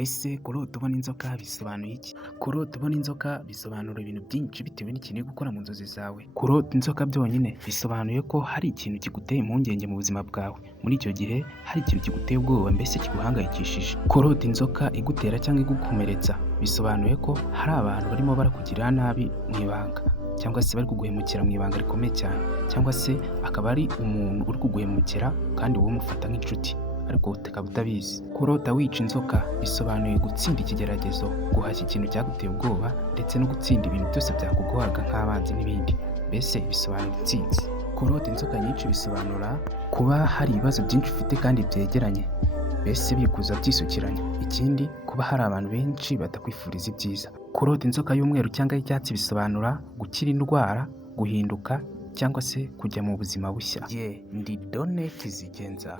Ese kurota ubona inzoka bisobanuye iki? Kurota ubona inzoka bisobanura ibintu byinshi bitewe n'ikintu uri gukora mu nzozi zawe. Kurota inzoka byonyine bisobanuye ko hari ikintu kiguteye impungenge mu buzima bwawe. Muri icyo gihe hari ikintu kiguteye ubwoba mbese kiguhangayikishije. Kurota inzoka igutera cyangwa igukomeretsa bisobanuye ko hari abantu barimo barakugirira nabi mu ibanga, cyangwa se bari kuguhemukira mu ibanga rikomeye cyane, cyangwa se akaba ari umuntu uri kuguhemukira kandi wowe umufata nk'inshuti ariko ukaba utabizi. Kurota wica inzoka bisobanuye gutsinda ikigeragezo, guhashya ikintu cyaguteye ubwoba ndetse no gutsinda ibintu byose byakugoraga nk'abanzi n'ibindi, mbese bisobanura intsinzi. Kurota inzoka nyinshi bisobanura kuba hari ibibazo byinshi ufite kandi byegeranye, mbese bikuza byisukiranya. Ikindi, kuba hari abantu benshi batakwifuriza ibyiza. Kurota inzoka y'umweru cyangwa y'icyatsi bisobanura gukira indwara, guhinduka cyangwa se kujya mu buzima bushya. Ndi Donne Kizigenza.